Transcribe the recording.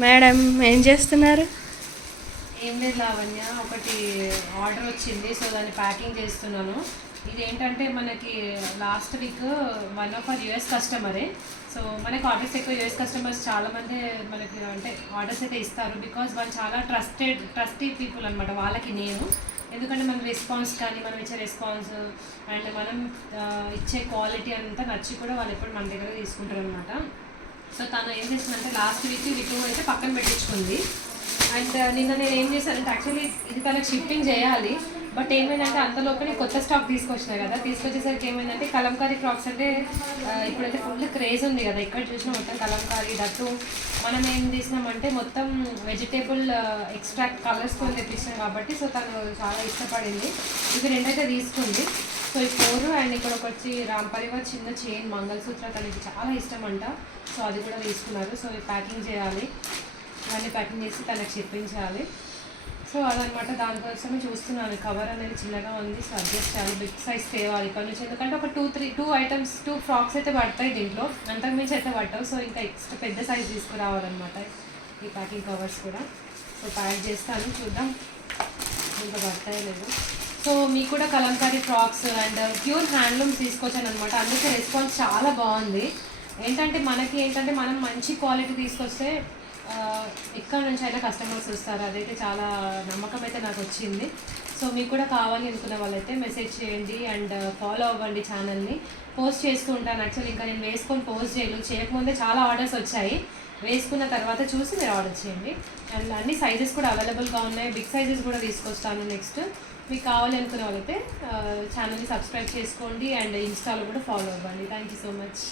Madam ఏం చేస్తున్నారు? ఏం లేదు లావణ్య, ఒకటి ఆర్డర్ వచ్చింది, సో దాన్ని ప్యాకింగ్ చేస్తున్నాను. ఇది ఏంటంటే మనకి last week one of our US కస్టమరే. సో మనకి ఆర్డర్స్ ఎక్కువ యూఎస్ కస్టమర్స్ చాలామంది మనకి అంటే ఆర్డర్స్ అయితే ఇస్తారు, బికాజ్ వాళ్ళు చాలా ట్రస్టీ పీపుల్ అనమాట. వాళ్ళకి నేను ఎందుకంటే మన రెస్పాన్స్ కానీ మనం ఇచ్చే రెస్పాన్స్ అండ్ మనం ఇచ్చే క్వాలిటీ అంతా నచ్చి కూడా వాళ్ళు ఎప్పుడు మన దగ్గర తీసుకుంటారు అనమాట. సో తను ఏం చేస్తుందంటే లాస్ట్ వీక్ వీక్ అయితే పక్కన పెట్టించుకుంది. అండ్ నిన్న నేను ఏం చేశానంటే యాక్చువల్లీ ఇది తనకు షిఫ్టింగ్ చేయాలి, బట్ ఏమైందంటే అంతలోపే కొత్త స్టాక్ తీసుకొచ్చినాయి కదా. తీసుకొచ్చేసరికి ఏమైందంటే కలంకారీ ఫ్రాక్స్ అంటే ఇప్పుడైతే ఫుల్ క్రేజ్ ఉంది కదా, ఎక్కడ చూసినా మొత్తం కలంకారీ. దట్టు మనం ఏం చేసినామంటే మొత్తం వెజిటేబుల్ ఎక్స్ట్రాక్ట్ కలర్స్తో తెప్పించాం కాబట్టి సో తను చాలా ఇష్టపడింది. ఇవి రెండైతే తీసుకుంది. సో ఈ 4 అండ్ ఇక్కడ వచ్చి రామ్ పరివార్ చిన్న చైన్ మంగళసూత్ర తనకి చాలా ఇష్టం అంట. సో అది కూడా తీసుకున్నారు. సో ఇవి ప్యాకింగ్ చేయాలి, ఇవన్నీ ప్యాకింగ్ చేసి తనకి చెప్పించాలి. సో అదనమాట, దానికోసమే చూస్తున్నాను. కవర్ అనేది చిన్నగా ఉంది, సో అడ్జస్ట్ చేయాలి. బిగ్ సైజ్ తేవాలి ఇక్కడ నుంచి, ఎందుకంటే ఒక 2 ఐటమ్స్ 2 ఫ్రాక్స్ అయితే పడతాయి దీంట్లో, అంతకుమించి అయితే పడతావు. సో ఇంకా ఎక్స్ట్రా పెద్ద సైజ్ తీసుకురావాలన్నమాట ఈ ప్యాకింగ్ కవర్స్ కూడా. సో ప్యాక్ చేస్తాను, చూద్దాం ఇంకా పడతాయో లేదు. సో మీకు కూడా Kalamkari frocks and pure handlooms తీసుకొచ్చాను అనమాట. అందుకే రెస్పాన్స్ చాలా బాగుంది. ఏంటంటే మనకి ఏంటంటే మనం మంచి క్వాలిటీ తీసుకొస్తే ఎక్కడ నుంచి అయినా కస్టమర్స్ వస్తారు, అదైతే చాలా నమ్మకం అయితే నాకు వచ్చింది. సో మీకు కూడా కావాలి అనుకున్న వాళ్ళైతే మెసేజ్ చేయండి అండ్ ఫాలో అవ్వండి ఛానల్ని. పోస్ట్ చేస్తూ ఉంటాను. యాక్చువల్లీ ఇంకా నేను వేసుకొని పోస్ట్ చేయకముందే చాలా ఆర్డర్స్ వచ్చాయి. వేసుకున్న తర్వాత చూసి మీరు ఆర్డర్ చేయండి. అండ్ అన్ని సైజెస్ కూడా అవైలబుల్గా ఉన్నాయి, బిగ్ సైజెస్ కూడా తీసుకొస్తాను నెక్స్ట్. మీకు కావాలి అనుకునే వాళ్ళైతే ఛానల్ని సబ్స్క్రైబ్ చేసుకోండి అండ్ ఇన్స్టాలో కూడా ఫాలో అవ్వండి. Thank you so much.